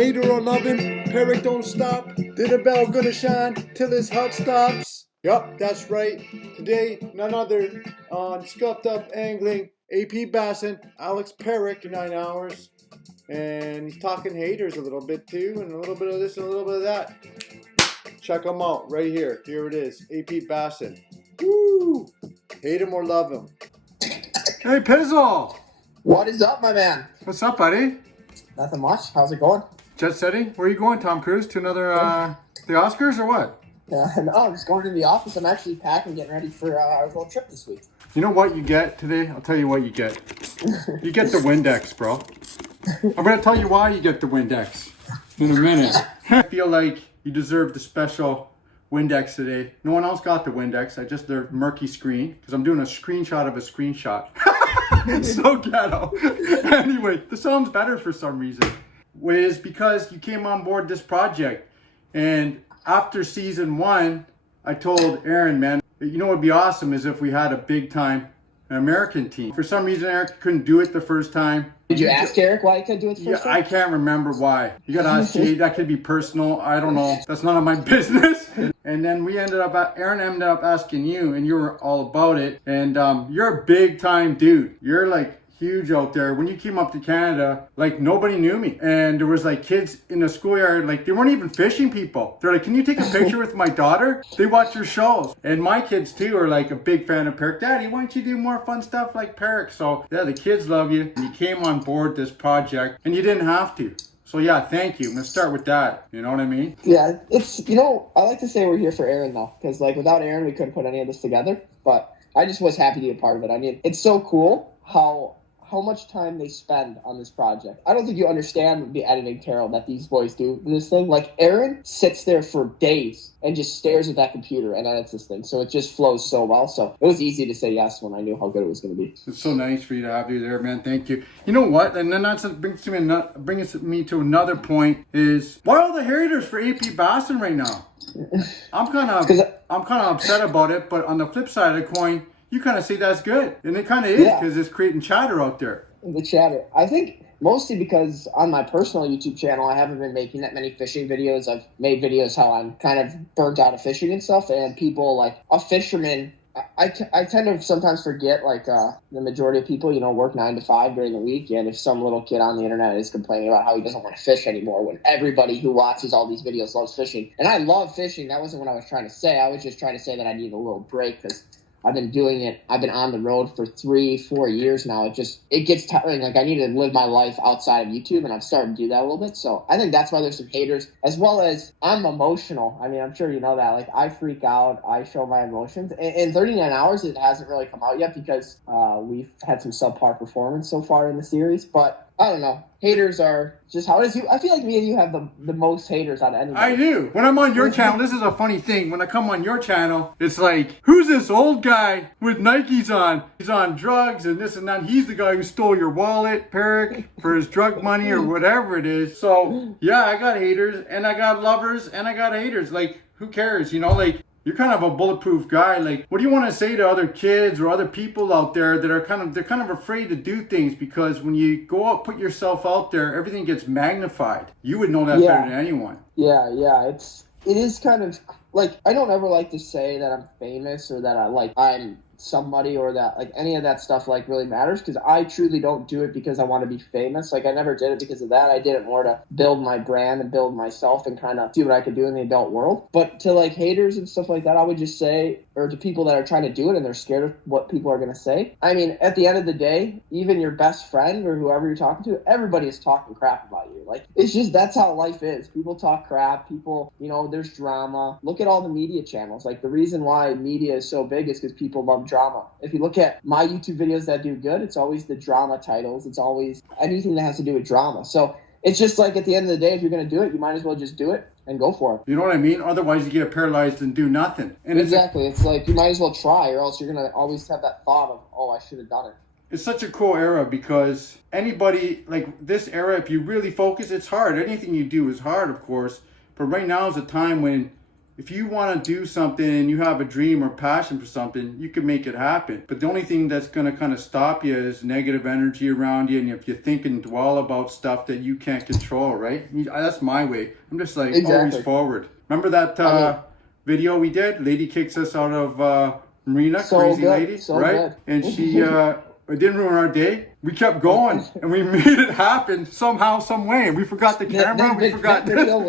Hater or loving, Peric don't stop. Did a bell gonna shine till his heart stops? Yup, that's right. Today, none other on Scuffed Up Angling, Apbassing, Alex Peric, 9 hours. And he's talking haters a little bit too, and a little bit of this and a little bit of that. Check him out right here. Here it is, Apbassing. Woo! Hate him or love him. Hey, Pizzle! What is up, my man? What's up, buddy? Nothing much. How's it going? Jet setting? Where are you going, Tom Cruise? To another, the Oscars or what? No, I'm just going to the office. I'm actually packing, getting ready for our little trip this week. You know what you get today? I'll tell you what you get. You get the Windex, bro. I'm going to tell you why you get the Windex in a minute. I feel like you deserve the special Windex today. No one else got the Windex. I just their murky screen because I'm doing a screenshot of a screenshot. It's so ghetto. Anyway, this sounds better for some reason. Is because you came on board this project, and after season 1, I told Aaron, man, you know what would be awesome is if we had a big time American team. For some reason, Eric couldn't do it the first time. Did you ask Eric why he couldn't do it the first time? I can't remember why. You gotta ask Jade. That could be personal. I don't know. That's none of my business. And then Aaron ended up asking you, and you were all about it. And you're a big time dude. You're like huge out there. When you came up to Canada, like nobody knew me. And there was like kids in the schoolyard, like they weren't even fishing people. They're like, can you take a picture with my daughter? They watch your shows. And my kids too are like a big fan of Peric. Daddy, why don't you do more fun stuff like Peric? So yeah, the kids love you. And you came on board this project and you didn't have to. So yeah, thank you. I'm gonna start with that. You know what I mean? Yeah, it's, I like to say we're here for Aaron though. Because like without Aaron, we couldn't put any of this together. But I just was happy to be a part of it. I mean, it's so cool how much time they spend on this project. I don't think you understand the editing, Taro, that these boys do this thing. Like, Aaron sits there for days and just stares at that computer and edits this thing. So it just flows so well. So it was easy to say yes when I knew how good it was going to be. It's so nice for you to have you there, man. Thank you. You know what? And then that brings me to another point is, why are all the haters for Apbassing right now? I'm kind of upset about it, but on the flip side of the coin, you kind of say that's good. And it kind of is because it's creating chatter out there. The chatter. I think mostly because on my personal YouTube channel, I haven't been making that many fishing videos. I've made videos how I'm kind of burnt out of fishing and stuff. And people like a fisherman, I tend to sometimes forget like the majority of people, work 9 to 5 during the week. And if some little kid on the internet is complaining about how he doesn't want to fish anymore when everybody who watches all these videos loves fishing. And I love fishing. That wasn't what I was trying to say. I was just trying to say that I need a little break because I've been doing it. I've been on the road for 3-4 years now. It gets tiring. Like I need to live my life outside of YouTube, and I've started to do that a little bit. So I think that's why there's some haters, as well as I'm emotional. I mean, I'm sure you know that. Like I freak out. I show my emotions. In 39 hours, it hasn't really come out yet because we've had some subpar performance so far in the series. But I don't know. Haters are just how it is. I feel like me and you have the most haters out of anybody. I do. When I'm on your channel, this is a funny thing. When I come on your channel, it's like, who's this old guy with Nikes on? He's on drugs and this and that. He's the guy who stole your wallet, Peric, for his drug money or whatever it is. So, yeah, I got haters and I got lovers and I got haters. Like, who cares? Like, you're kind of a bulletproof guy. Like, what do you want to say to other kids or other people out there that are kind of afraid to do things because when you go out, put yourself out there, everything gets magnified. You would know that better than anyone. Yeah. It is kind of like, I don't ever like to say that I'm famous or that I'm somebody or that like any of that stuff like really matters because I truly don't do it because I want to be famous. Like I never did it because of that. I did it more to build my brand and build myself and kind of see what I could do in the adult world. But to like haters and stuff like that, I would just say, or to people that are trying to do it and they're scared of what people are going to say. I mean, at the end of the day, even your best friend or whoever you're talking to, everybody is talking crap about you. Like it's just, that's how life is. People talk crap. People, there's drama. Look at all the media channels. Like the reason why media is so big is because people love drama. If you look at my YouTube videos that do good, it's always the drama titles. It's always anything that has to do with drama. So it's just like at the end of the day, if you're going to do it, you might as well just do it and go for it. You know what I mean? Otherwise you get paralyzed and do nothing. And exactly. It's like you might as well try or else you're going to always have that thought of, oh, I should have done it. It's such a cool era because anybody like this era, if you really focus, it's hard. Anything you do is hard, of course. But right now is a time when if you want to do something and you have a dream or passion for something, you can make it happen. But the only thing that's going to kind of stop you is negative energy around you. And if you think and dwell about stuff that you can't control, right? That's my way. I'm just like always forward. Remember that video we did? Lady kicks us out of Marina, crazy lady, right? And she it didn't ruin our day. We kept going and we made it happen somehow, some way. We forgot the camera. We forgot that video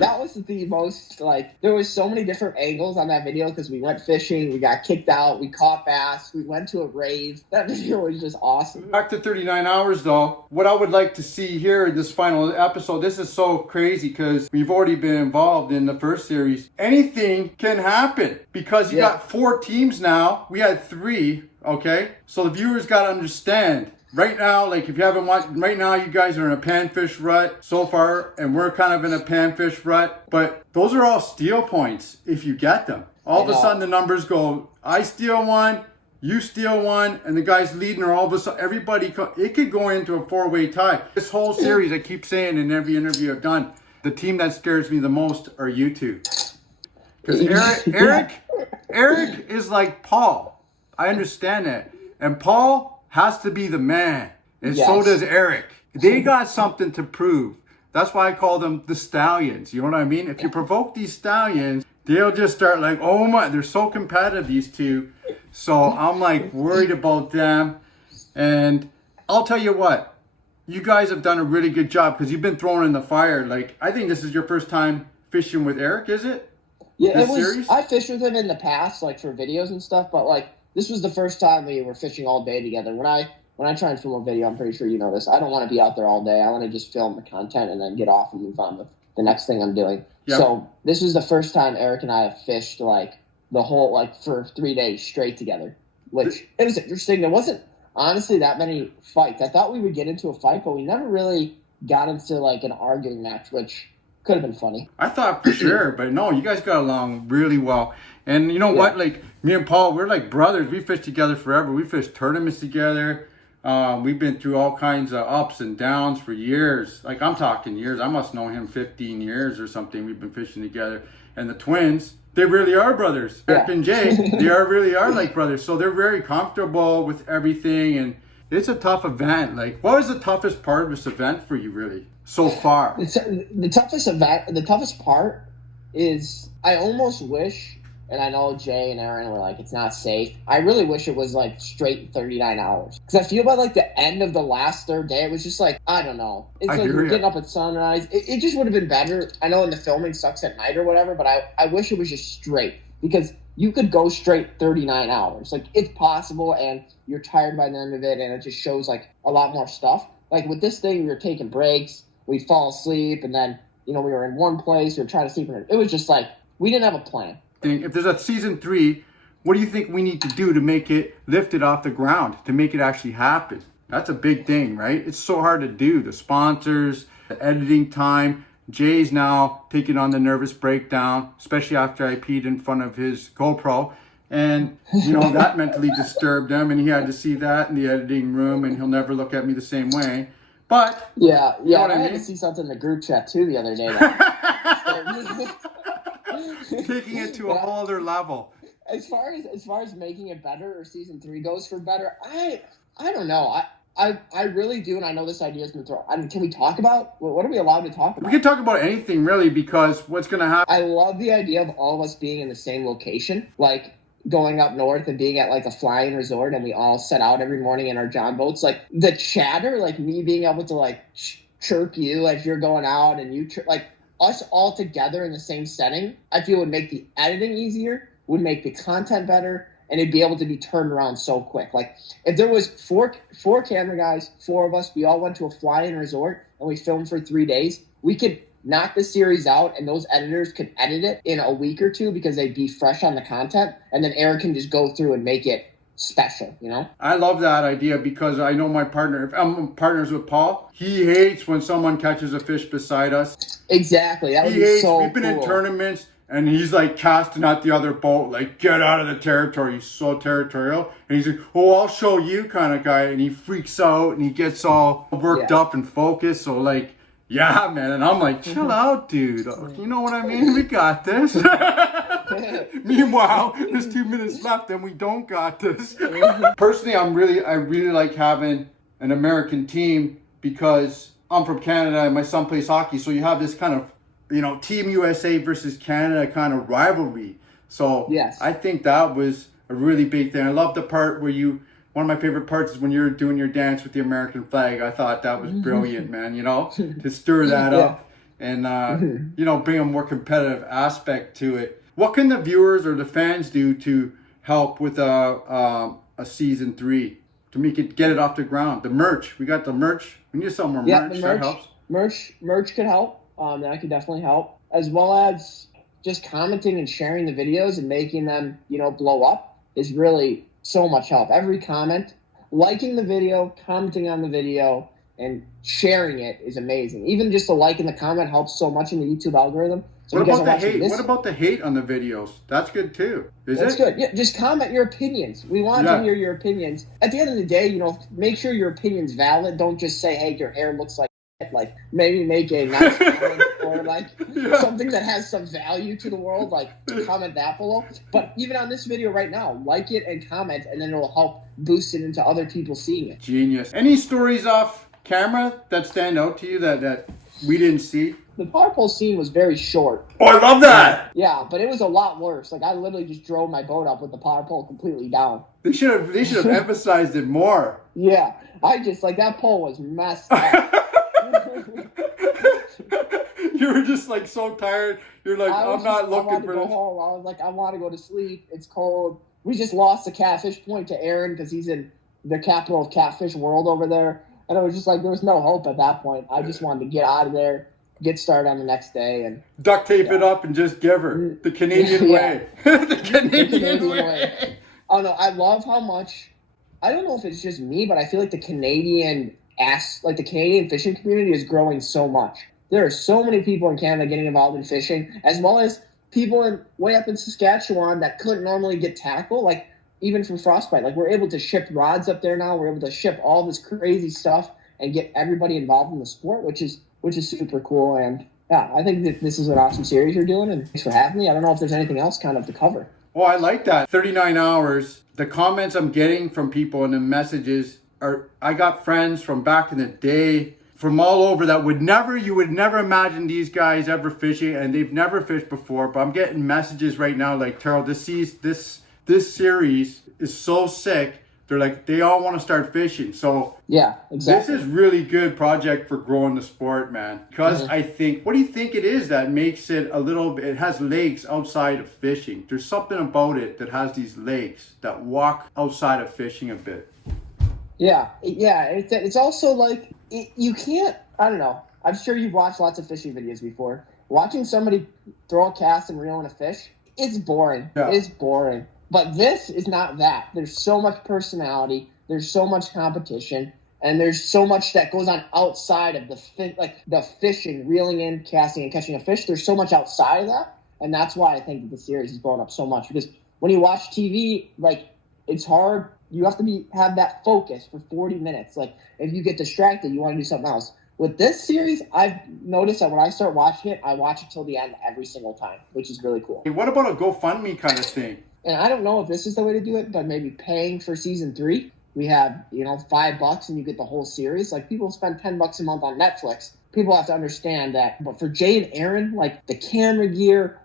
that was the most, like, there was so many different angles on that video because we went fishing, we got kicked out, we caught bass, we went to a rave. That video was just awesome. Back to 39 hours though. What I would like to see here in this final episode, this is so crazy because we've already been involved in the first series. Anything can happen because you got 4 teams now. We had 3. Okay, so the viewers got to understand right now, like if you haven't watched, right now you guys are in a panfish rut so far, and we're kind of in a panfish rut, but those are all steal points if you get them. All of a sudden the numbers go, I steal 1, you steal 1, and the guys leading are all of a sudden, everybody, it could go into a 4-way tie. This whole series, I keep saying in every interview I've done, the team that scares me the most are you two. Because Eric is like Paul. I understand that. And Paul has to be the man. And so does Eric. They got something to prove. That's why I call them the Stallions. You know what I mean? If you provoke these Stallions, they'll just start like, oh my, they're so competitive, these two. So I'm like worried about them. And I'll tell you what, you guys have done a really good job because you've been thrown in the fire. Like, I think this is your first time fishing with Eric, is it? Yeah, it was. Series? I fished with him in the past, like for videos and stuff, but like, this was the first time we were fishing all day together. When I try and film a video, I'm pretty sure you know this, I don't want to be out there all day. I want to just film the content and then get off and move on with the next thing I'm doing. Yep. So this was the first time Eric and I have fished like the whole, like for 3 days straight together, which it was interesting. There wasn't honestly that many fights. I thought we would get into a fight, but we never really got into like an arguing match, which could have been funny. I thought for sure, but no, you guys got along really well. And you know what? Like, me and Paul, we're like brothers. We fished together forever. We fished tournaments together. We've been through all kinds of ups and downs for years. Like, I'm talking years. I must know him 15 years or something. We've been fishing together. And the twins, they really are brothers. Eric and Jay, they really are like brothers. So they're very comfortable with everything. And it's a tough event. Like, what was the toughest part of this event for you, really, so far? The toughest part is I almost wish, and I know Jay and Aaron were like, it's not safe. I really wish it was like straight 39 hours. Because I feel by like the end of the last third day, it was just like, I don't know. It's like you're getting up at sunrise. It just would have been better. I know in the filming sucks at night or whatever, but I wish it was just straight. Because you could go straight 39 hours. Like, it's possible, and you're tired by the end of it, and it just shows like a lot more stuff. Like with this thing, we were taking breaks. We'd fall asleep, and then, you know, we were in one place. We were trying to sleep. It was just like, we didn't have a plan. If there's a season 3, what do you think we need to do to make it lift it off the ground, to make it actually happen? That's a big thing, right? It's so hard to do. The sponsors, the editing time. Jay's now taking on the nervous breakdown, especially after I peed in front of his GoPro. And, you know, that mentally disturbed him, and he had to see that in the editing room, and he'll never look at me the same way. But, yeah, you know what I mean? Had to see something in the group chat, too, the other day. Taking it to a whole other level. As far as making it better, or season 3 goes for better, I don't know. I really do, and I know this idea has been thrown. I mean, can we talk about, what are we allowed to talk about? We can talk about anything, really, because what's going to happen. I love the idea of all of us being in the same location, like going up north and being at like a flying resort, and we all set out every morning in our John boats. Like the chatter, like me being able to like chirp you as you're going out, and you like us all together in the same setting, I feel would make the editing easier, would make the content better, and it'd be able to be turned around so quick. Like if there was four camera guys, 4 of us, we all went to a fly-in resort and we filmed for 3 days, we could knock the series out, and those editors could edit it in a week or 2 because they'd be fresh on the content, and then Eric can just go through and make it special, you know? I love that idea because I know my partner, if I'm partners with Paul, he hates when someone catches a fish beside us. Exactly. That would be so cool. We've been in tournaments, and he's like casting at the other boat, like, get out of the territory. He's so territorial. And he's like, oh, I'll show you kind of guy. And he freaks out and he gets all worked up and focused. So like, Yeah, man. And I'm like, chill out, dude. You know what I mean? We got this. Meanwhile, there's 2 minutes left and we don't got this. Personally, I really like having an American team because I'm from Canada and my son plays hockey. So you have this kind of, Team USA versus Canada kind of rivalry. So yes. I think that was a really big thing. I love the part where one of my favorite parts is when you're doing your dance with the American flag. I thought that was brilliant, man, to stir that up and, bring a more competitive aspect to it. What can the viewers or the fans do to help with a season 3 to get it off the ground? The merch, we got the merch. We need to sell more merch. The That helps. Merch could help. That could definitely help, as well as just commenting and sharing the videos and making them, blow up is really so much help. Every comment, liking the video, commenting on the video, and sharing it is amazing. Even just a like in the comment helps so much in the YouTube algorithm. So what about the hate? What about the hate on the videos? That's good too. That's good. Yeah, just comment your opinions. We want to hear your opinions. At the end of the day, make sure your opinion's valid. Don't just say, hey, your hair looks like shit. Like, maybe make a nice comment or something that has some value to the world. Like, comment that below. But even on this video right now, like it and comment, and then it'll help boost it into other people seeing it. Genius. Any stories off camera that stand out to you that we didn't see? The power pole scene was very short. Oh, I love that! Yeah, but it was a lot worse. Like, I literally just drove my boat up with the power pole completely down. They should have emphasized it more. Yeah, that pole was messed up. You were just so tired. You're like, I'm not looking for this. I was like, I want to go to sleep. It's cold. We just lost the catfish point to Aaron because he's in the capital of catfish world over there. And it was just there was no hope at that point. I just wanted to get out of there, get started on the next day, and duct tape it up and just give her the Canadian way. The Canadian way. Oh no, I love how much. I don't know if it's just me, but I feel like the Canadian fishing community is growing so much. There are so many people in Canada getting involved in fishing, as well as people way up in Saskatchewan that couldn't normally get tackle, even from Frostbite. We're able to ship rods up there now. We're able to ship all this crazy stuff and get everybody involved in the sport, which is super cool. And yeah, I think that this is an awesome series you're doing, and thanks for having me. I don't know if there's anything else kind of to cover. Oh, I like that. 39 hours. The comments I'm getting from people and the messages I got friends from back in the day from all over that you would never imagine these guys ever fishing, and they've never fished before. But I'm getting messages right now like, Taro, this series is so sick. They're like, they all want to start fishing. So yeah, exactly. This is really good project for growing the sport, man. Because I think, what do you think it is that makes it it has legs outside of fishing? There's something about it that has these legs that walk outside of fishing a bit. Yeah. It's also you can't, I don't know. I'm sure you've watched lots of fishing videos before. Watching somebody throw a cast and reel in a fish, it's boring. Yeah. It's boring. But this is not that. There's so much personality. There's so much competition. And there's so much that goes on outside of the fishing, reeling in, casting, and catching a fish. There's so much outside of that. And that's why I think that the series has blown up so much. Because when you watch TV, it's hard. You have to have that focus for 40 minutes. If you get distracted, you want to do something else. With this series, I've noticed that when I start watching it, I watch it till the end every single time, which is really cool. Hey, what about a GoFundMe kind of thing? And I don't know if this is the way to do it, but maybe paying for season 3. We have, $5 and you get the whole series. People spend $10 a month on Netflix. People have to understand that. But for Jay and Aaron, the camera gear,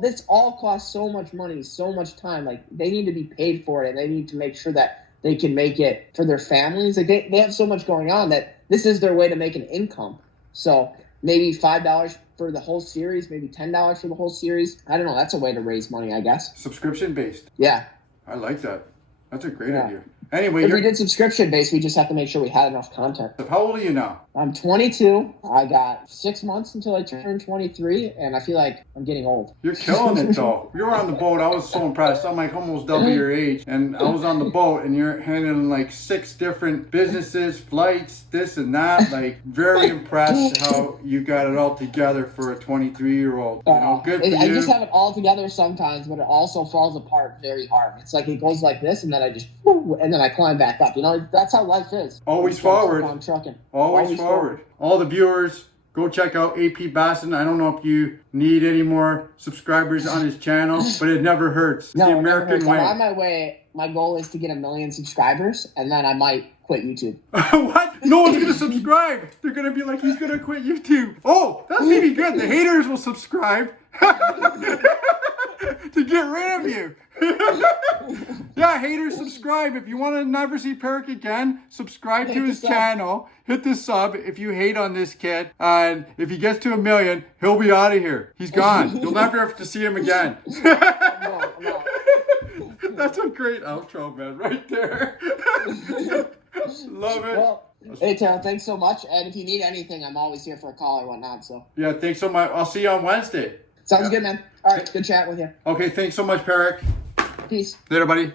this all costs so much money, so much time. They need to be paid for it, and they need to make sure that they can make it for their families. They have so much going on that this is their way to make an income. So maybe $5 for the whole series, maybe $10 for the whole series. I don't know. That's a way to raise money, I guess. Subscription based. Yeah. I like that. That's a great idea. Anyway, if we did subscription based, we just have to make sure we had enough content. How old are you now? I'm 22. I got 6 months until I turn 23, and I feel like I'm getting old. You're killing it, though. You were on the boat. I was so impressed. I'm almost double your age, and I was on the boat, and you're handling 6 different businesses, flights, this and that. Very impressed how you got it all together for a 23-year-old. Good for you. I just have it all together sometimes, but it also falls apart very hard. It's it goes like this, and then and then I climb back up. That's how life is. Always forward. I'm trucking. Always forward. All the viewers, go check out Apbassing. I don't know if you need any more subscribers on his channel, but it never hurts. It's No, the it never American hurts. way. I'm on my way. My goal is to get 1 million subscribers, and then I might quit YouTube. What? No one's gonna subscribe. They're gonna be like, he's gonna quit YouTube. Oh, that's maybe good. The haters will subscribe to get rid of you. Yeah, haters, subscribe. If you want to never see Peric again, subscribe to his channel. Hit the sub if you hate on this kid. And if he gets to 1 million, he'll be out of here. He's gone. You'll never have to see him again. No. That's a great outro, man, right there. Love it. Well, hey, Taro, thanks so much. And if you need anything, I'm always here for a call or whatnot. So Yeah, thanks so much. I'll see you on Wednesday. sounds good, man. All right, good chat with you. Okay, thanks so much, Peric. Peace. Later, buddy.